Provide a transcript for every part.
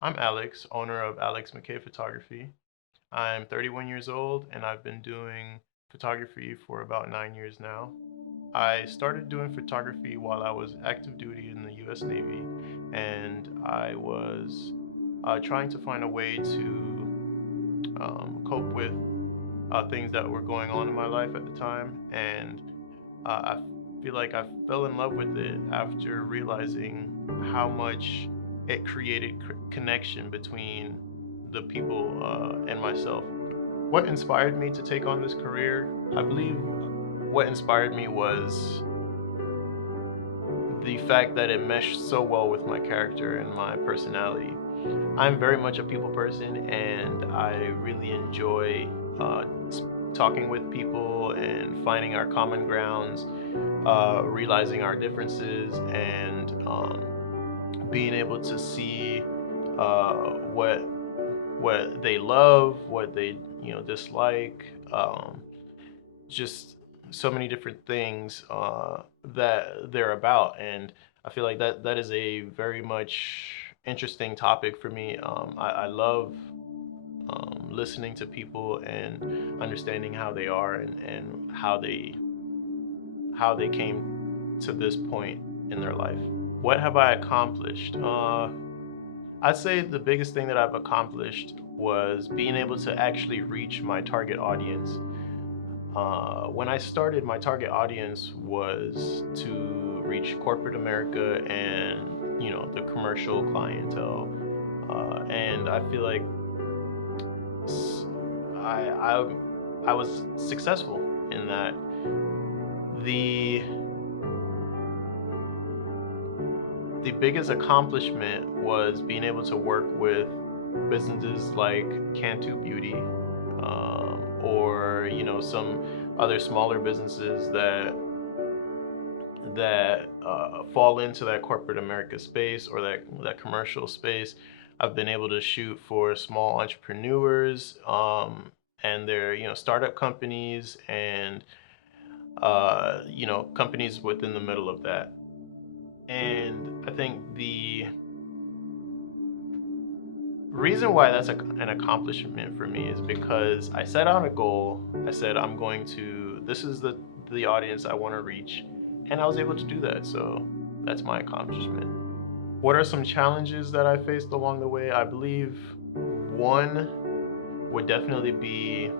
I'm Alex, owner of Alex McKay Photography. I'm 31 years old and I've been doing photography for about 9 years now. I started doing photography while I was active duty in the US Navy, and I was trying to find a way to cope with things that were going on in my life at the time. And I feel like I fell in love with it after realizing how much it created connection between the people and myself. What inspired me to take on this career? I believe what inspired me was the fact that it meshed so well with my character and my personality. I'm very much a people person, and I really enjoy talking with people and finding our common grounds, realizing our differences, and being able to see what they love, what they dislike, just so many different things that they're about. And I feel like that is a very much interesting topic for me. I love listening to people and understanding how they are, and how they came to this point in their life. What have I accomplished? I'd say the biggest thing that I've accomplished was being able to actually reach my target audience. When I started, my target audience was to reach corporate America and the commercial clientele, and I feel like s- I I I was successful in that. The the biggest accomplishment was being able to work with businesses like Cantu Beauty, or some other smaller businesses that fall into that corporate America space, or that commercial space. I've been able to shoot for small entrepreneurs, and their startup companies, and companies within the middle of that. And I think the reason why that's an accomplishment for me is because I set out a goal. I said this is the audience I want to reach, and I was able to do that. So that's my accomplishment. What are some challenges that I faced along the way? I believe one would definitely be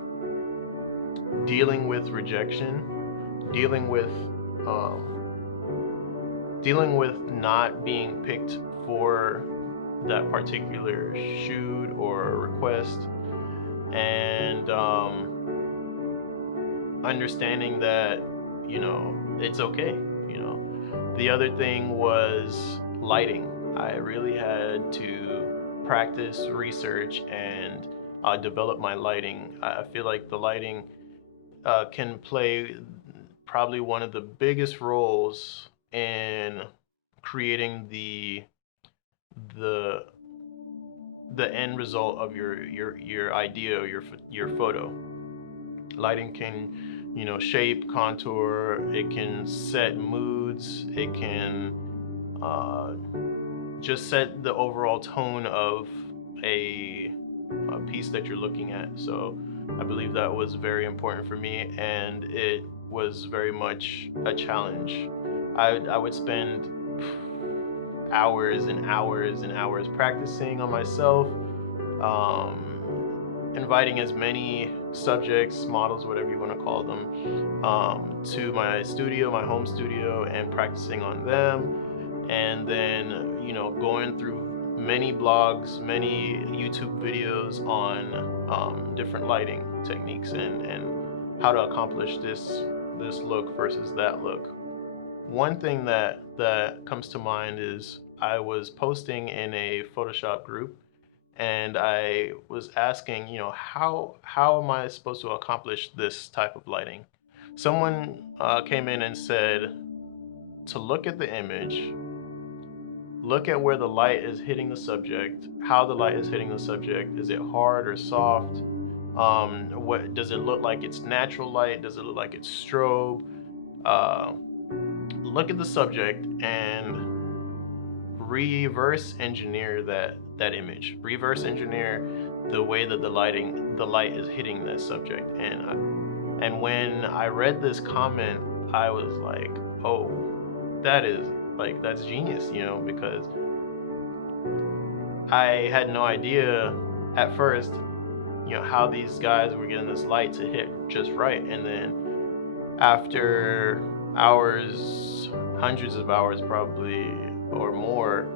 dealing with rejection, dealing with not being picked for that particular shoot or request, and understanding that it's okay. The other thing was lighting. I really had to practice, research, and develop my lighting. I feel like the lighting can play probably one of the biggest roles in creating the the end result of your idea, or your photo. Lighting can shape, contour, it can set moods, it can uh, just set the overall tone of a, a piece that you're looking at. So I believe that was very important for me, and it was very much a challenge. I would spend hours and hours and hours practicing on myself, inviting as many subjects, models, whatever you want to call them, to my studio, my home studio, and practicing on them. And then, going through many blogs, many YouTube videos on different lighting techniques, and how to accomplish this look versus that look. One thing that comes to mind is I was posting in a Photoshop group, and I was asking, how am I supposed to accomplish this type of lighting? Someone came in and said to look at the image, look at where the light is hitting the subject, how the light is hitting the subject. Is it hard or soft? What does it look like? It's natural light? Does it look like it's strobe? Uh, Look at the subject and reverse engineer that image, reverse engineer the way that the light is hitting that subject. And when I read this comment, I was like, oh, that is like, that's genius, because I had no idea at first, how these guys were getting this light to hit just right. And then after hours, hundreds of hours probably or more,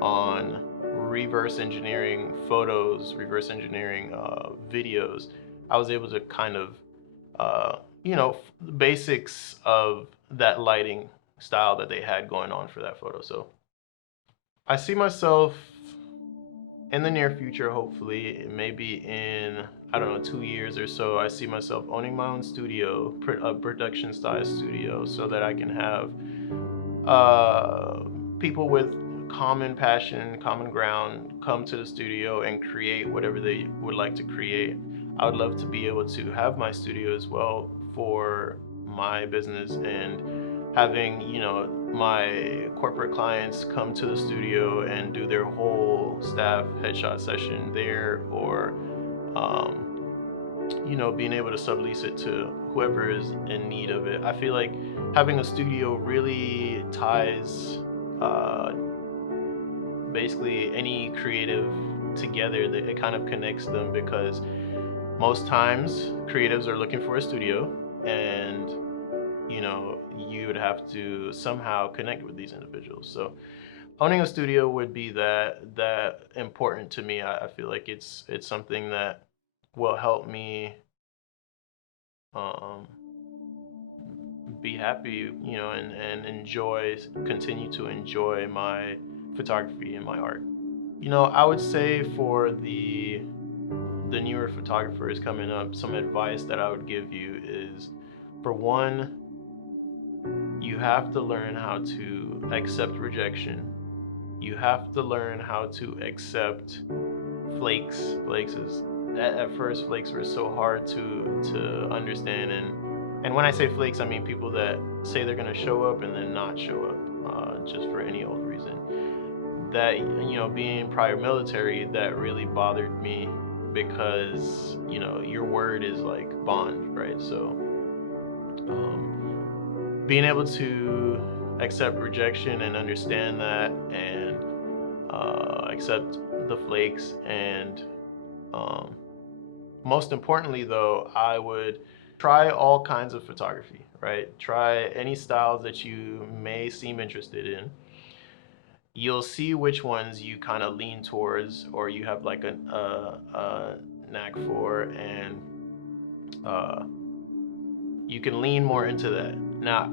on reverse engineering photos, reverse engineering videos, I was able to kind of, the basics of that lighting style that they had going on for that photo. So I see myself in the near future, hopefully, maybe in, I don't know, 2 years or so, I see myself owning my own studio, a production style studio, so that I can have people with common passion, common ground come to the studio and create whatever they would like to create. I would love to be able to have my studio as well for my business, and having, my corporate clients come to the studio and do their whole staff headshot session there, or being able to sublease it to whoever is in need of it. I feel like having a studio really ties basically any creative together. That it kind of connects them, because most times creatives are looking for a studio, and you would have to somehow connect with these individuals. So owning a studio would be that important to me. I feel like it's something that will help me um, be happy, and continue to enjoy my photography and my art. I would say for the newer photographers coming up, some advice that I would give you is, for one, you have to learn how to accept rejection. You have to learn how to accept flakes. Flakes is at first, flakes were so hard to understand, and when I say flakes, I mean people that say they're gonna show up and then not show up, just for any old reason. That, being prior military, that really bothered me, because your word is like bond, right? So being able to accept rejection and understand that, and accept the flakes, and most importantly, though, I would try all kinds of photography, right? Try any styles that you may seem interested in. You'll see which ones you kind of lean towards, or you have like a knack for, and uh, you can lean more into that. Now,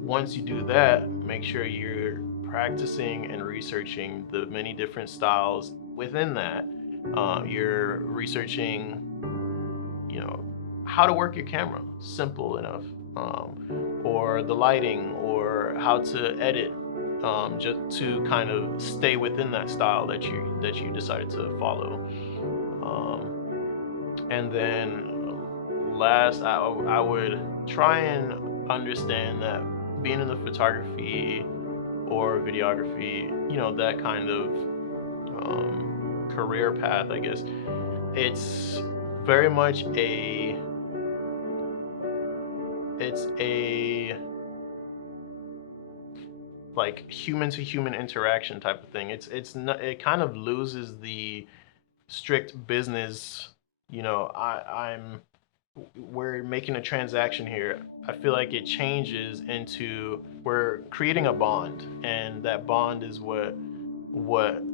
once you do that, make sure you're practicing and researching the many different styles within that. You're researching, how to work your camera, simple enough, or the lighting, or how to edit, just to kind of stay within that style that you decided to follow. And then last, I would try and understand that being in the photography or videography, that kind of career path, I guess, it's very much a like human to human interaction type of thing. It's not, it kind of loses the strict business. I'm we're making a transaction here. I feel like it changes into, we're creating a bond, and that bond is what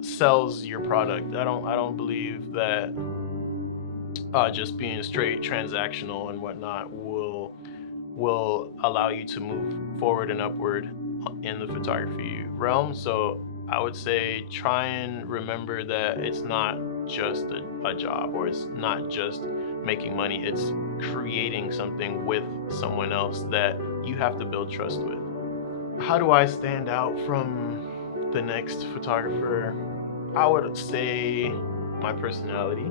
sells your product. I don't believe that just being straight transactional and whatnot will allow you to move forward and upward in the photography realm. So I would say try and remember that it's not just a job, or it's not just making money. It's creating something with someone else that you have to build trust with. How do I stand out from the next photographer? I would say my personality,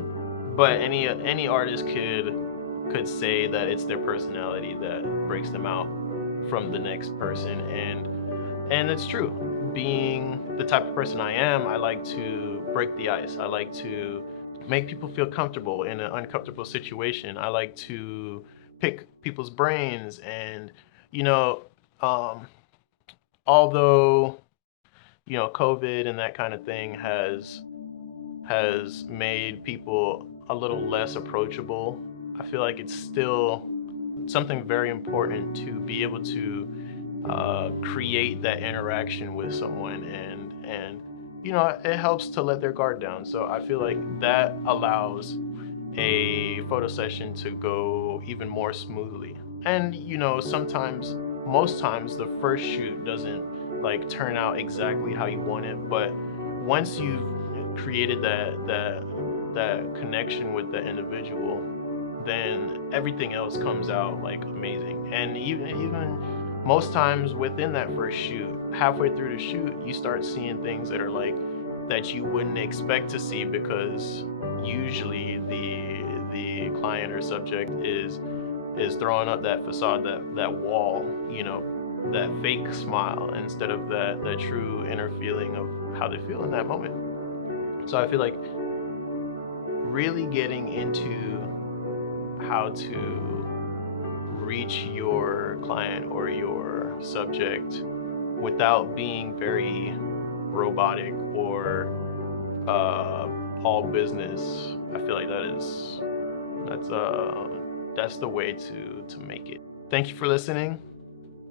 but any artist could say that it's their personality that breaks them out from the next person, and it's true. being the type of person I am, I like to break the ice. I like to make people feel comfortable in an uncomfortable situation. I like to pick people's brains and, you know, um, although, COVID and that kind of thing has made people a little less approachable. I feel like it's still something very important to be able to create that interaction with someone, and it helps to let their guard down. So I feel like that allows a photo session to go even more smoothly. And sometimes, most times, the first shoot doesn't like turn out exactly how you want it, but once you've created that connection with the individual, then everything else comes out like amazing. And even most times within that first shoot, halfway through the shoot, you start seeing things that are like that you wouldn't expect to see, because usually the client or subject is throwing up that facade, that wall, that fake smile, instead of that true inner feeling of how they feel in that moment. So I feel like really getting into how to reach your client or your subject without being very robotic or all business. I feel like that's the way to make it. Thank you for listening.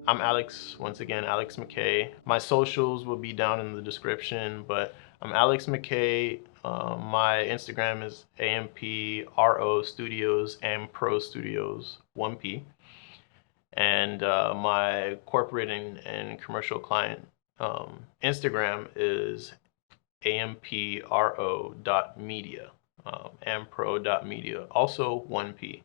I'm Alex, once again, Alex McKay. My socials will be down in the description, but I'm Alex McKay. My Instagram is AMPRO Studios, AMPRO Studios, 1P. And my corporate and commercial client Instagram is ampro.media, ampro.media, also 1P.